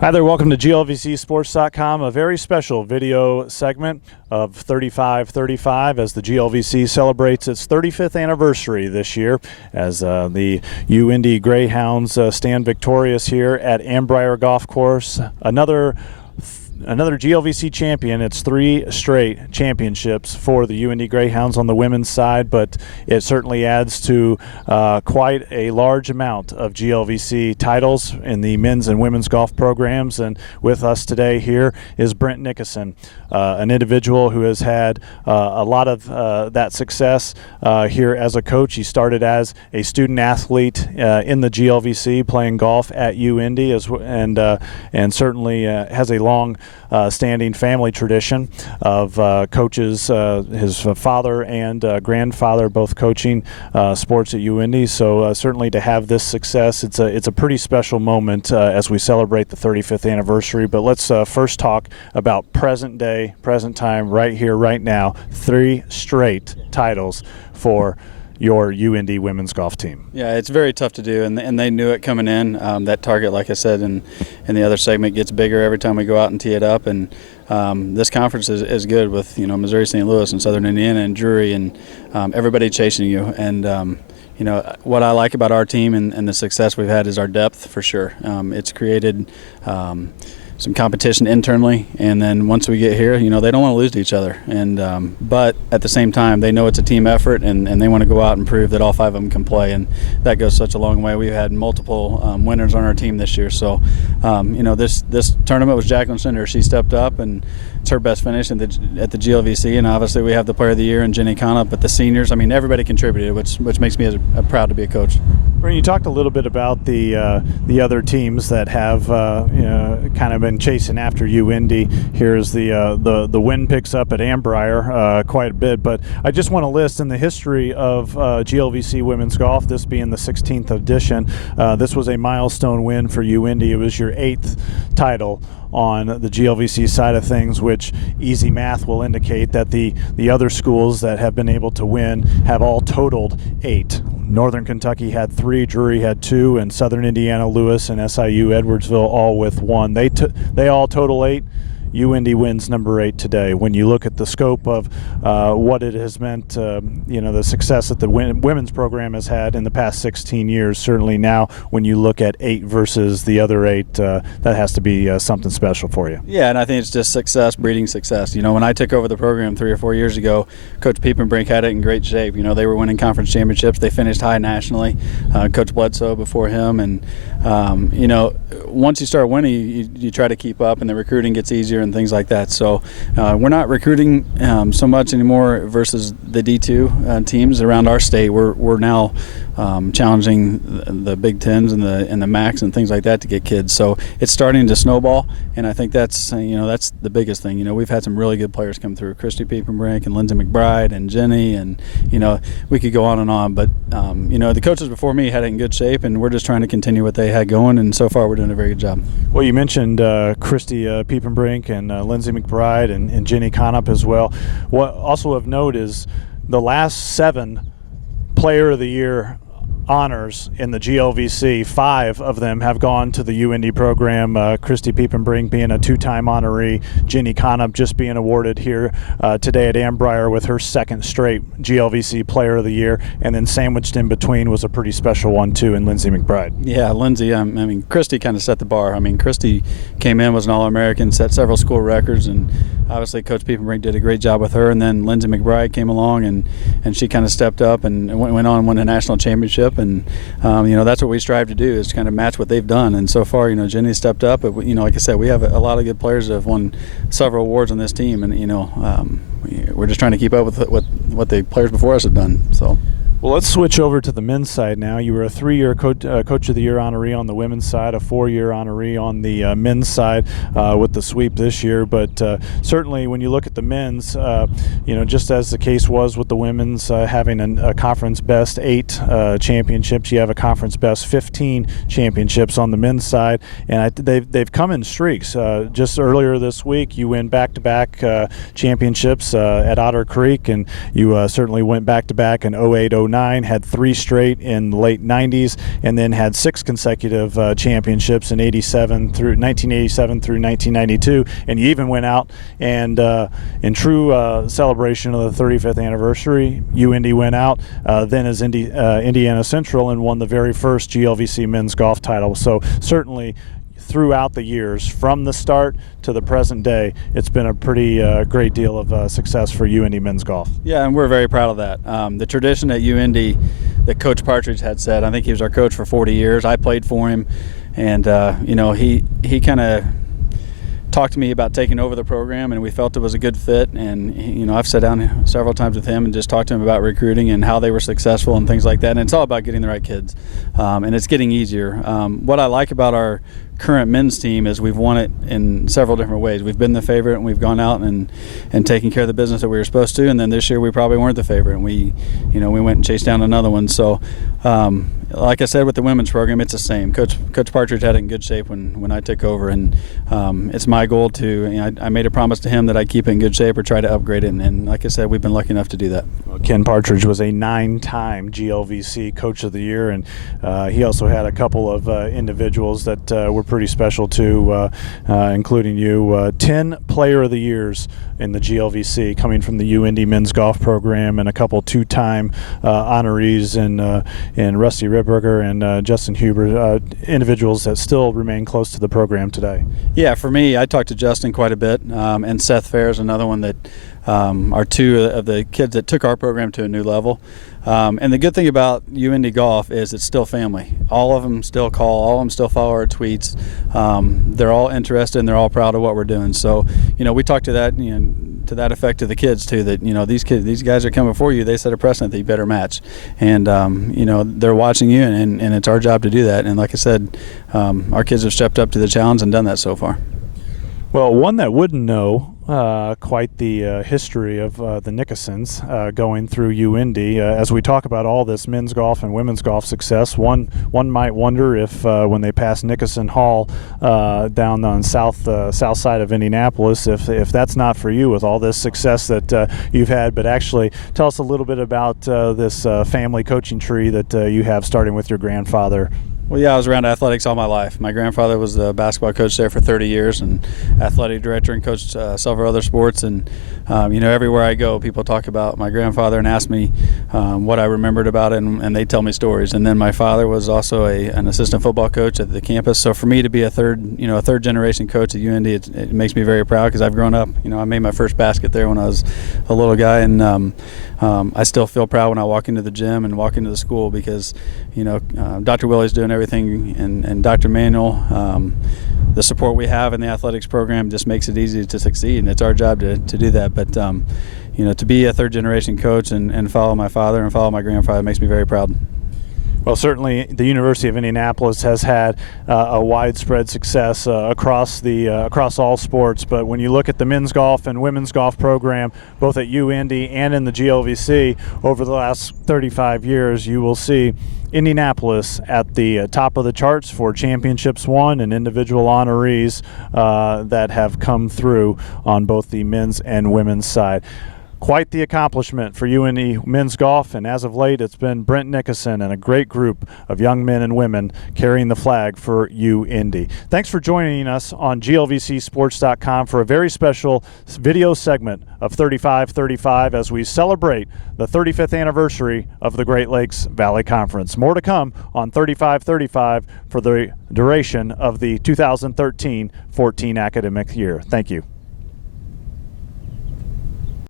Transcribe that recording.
Hi there, welcome to GLVCSports.com, a very special video segment of 35-35 as the GLVC celebrates its 35th anniversary this year as the UIndy Greyhounds stand victorious here at Ambrier Golf Course. Another GLVC champion. It's 3 straight championships for the UIndy Greyhounds on the women's side, but it certainly adds to quite a large amount of GLVC titles in the men's and women's golf programs. And with us today here is Brent Nicoson, an individual who has had a lot of that success here as a coach. He started as a student athlete in the GLVC playing golf at UIndy and certainly has a long standing family tradition of coaches, his father and grandfather both coaching sports at UIndy. So certainly to have this success, it's a pretty special moment as we celebrate the 35th anniversary. But let's first talk about present day, present time, right here, right now. 3 straight titles for your UIndy women's golf team. Yeah, it's very tough to do, and they knew it coming in. That target, like I said in the other segment, gets bigger every time we go out and tee it up. And this conference is good with Missouri, St. Louis, and Southern Indiana, and Drury, and everybody chasing you. And what I like about our team and the success we've had is our depth for sure. It's created some competition internally, and then once we get here, they don't want to lose to each other. And but at the same time, they know it's a team effort, and they want to go out and prove that all 5 of them can play, and that goes such a long way. We've had multiple winners on our team this year, so this tournament was Jacqueline Cinder. She stepped up, and it's her best finish at the GLVC, and obviously we have the Player of the Year and Jenny Conop, but the seniors, everybody contributed, which makes me proud to be a coach. Brent, you talked a little bit about the other teams that have kind of been chasing after UIndy. Here's the win picks up at Ambrier quite a bit, but I just want to list in the history of GLVC women's golf, this being the 16th edition, this was a milestone win for UIndy. It was your 8th title on the GLVC side of things, which easy math will indicate that the other schools that have been able to win have all totaled 8. Northern Kentucky had 3, Drury had 2, and Southern Indiana, Lewis, and SIU Edwardsville all with 1. They all total 8. UIndy wins number 8 today. When you look at the scope of what it has meant, the success that the women's program has had in the past 16 years, certainly now when you look at 8 versus the other 8, that has to be something special for you. Yeah, and I think it's just success breeding success. When I took over the program 3 or 4 years ago, Coach Piepenbrink had it in great shape. They were winning conference championships. They finished high nationally. Coach Bledsoe before him, and once you start winning, you try to keep up, and the recruiting gets easier and things like that. So we're not recruiting so much anymore versus the D2 teams around our state. We're now challenging the Big Tens and the MACs and things like that to get kids. So it's starting to snowball, and I think that's that's the biggest thing. We've had some really good players come through, Christy Piepenbrink and Lindsay McBride and Jenny, and we could go on. But the coaches before me had it in good shape, and we're just trying to continue what they had going, and so far we're doing a very good job. Well, you mentioned Christy Piepenbrink and Lindsay McBride and Jenny Conop as well. What also of note is the last 7 Player of the Year honors in the GLVC, 5 of them have gone to the UIndy program. Christy Piepenbrink being a 2-time honoree, Jenny Conop just being awarded here today at Ambrier with her 2nd straight GLVC Player of the Year, and then sandwiched in between was a pretty special one too in Lindsay McBride. Yeah, Lindsay, Christy kind of set the bar. Christy came in, was an All-American, set several school records, and obviously Coach Piepenbrink did a great job with her. And then Lindsay McBride came along, and she kind of stepped up and went on and won a national championship. And that's what we strive to do, is kind of match what they've done. And so far, Jenny stepped up. But like I said, we have a lot of good players that have won several awards on this team, and we're just trying to keep up with what the players before us have done. So. Well, let's switch over to the men's side now. You were a 3-year Coach of the Year honoree on the women's side, a 4-year honoree on the men's side with the sweep this year. But certainly when you look at the men's, just as the case was with the women's having a conference best 8 championships, you have a conference best 15 championships on the men's side. And they've come in streaks. Just earlier this week, you win back-to-back championships at Otter Creek, and you certainly went back-to-back in 08, 09. '09, had 3 straight in the late '90s, and then had 6 consecutive championships in 1987 through 1992. And you even went out and, in true celebration of the 35th anniversary, UIndy went out then as Indiana Central and won the very first GLVC men's golf title. So certainly, throughout the years, from the start to the present day, it's been a pretty great deal of success for UIndy men's golf. Yeah, and we're very proud of that. The tradition at UIndy that Coach Partridge had said, I think he was our coach for 40 years. I played for him, and he kind of talked to me about taking over the program, and we felt it was a good fit. And I've sat down several times with him and just talked to him about recruiting and how they were successful and things like that. And it's all about getting the right kids, and it's getting easier. What I like about our current men's team is we've won it in several different ways. We've been the favorite, and we've gone out and taken care of the business that we were supposed to. And then this year we probably weren't the favorite, and we went and chased down another one. So like I said, with the women's program, it's the same. Coach Partridge had it in good shape when I took over, and it's my goal to, I made a promise to him that I'd keep it in good shape or try to upgrade it, and like I said, we've been lucky enough to do that. Ken Partridge was a 9-time GLVC Coach of the Year, and he also had a couple of individuals that were pretty special too, including you. 10 Player of the Years in the GLVC coming from the UIndy men's golf program, and a couple 2-time honorees in Rusty Ribberger and Justin Huber, individuals that still remain close to the program today. Yeah, for me, I talked to Justin quite a bit, and Seth Fair is another one that are 2 of the kids that took our program to a new level. And the good thing about UIndy Golf is it's still family. All of them still call, all of them still follow our tweets. They're all interested and they're all proud of what we're doing. So, we talked to that, to that effect to the kids too, that, these guys are coming for you. They set a precedent that you better match. And, they're watching you, and it's our job to do that. And like I said, our kids have stepped up to the challenge and done that so far. Well, one that wouldn't know quite the history of the Nicosons going through UIndy. As we talk about all this men's golf and women's golf success, one might wonder if when they pass Nicoson Hall down on south side of Indianapolis, if that's not for you with all this success that you've had. But actually, tell us a little bit about this family coaching tree that you have, starting with your grandfather. Well, yeah, I was around athletics all my life. My grandfather was the basketball coach there for 30 years and athletic director, and coached several other sports. And, everywhere I go, people talk about my grandfather and ask me what I remembered about it, and they tell me stories. And then my father was also an assistant football coach at the campus. So for me to be a third generation coach at UIndy, it makes me very proud, because I've grown up. I made my first basket there when I was a little guy, and I still feel proud when I walk into the gym and walk into the school, because, Dr. Willie's doing everything, and Dr. Manuel, the support we have in the athletics program just makes it easy to succeed, and it's our job to do that. But to be a third generation coach and follow my father and follow my grandfather makes me very proud. Well, certainly the University of Indianapolis has had a widespread success across all sports. But when you look at the men's golf and women's golf program, both at UIndy and in the GLVC over the last 35 years, you will see Indianapolis at the top of the charts for championships won and individual honorees that have come through on both the men's and women's side. Quite the accomplishment for UIndy men's golf, and as of late it's been Brent Nicoson and a great group of young men and women carrying the flag for UIndy. Thanks for joining us on glvcsports.com for a very special video segment of 35-35 as we celebrate the 35th anniversary of the Great Lakes Valley Conference. More to come on 35-35 for the duration of the 2013-14 academic year. Thank you.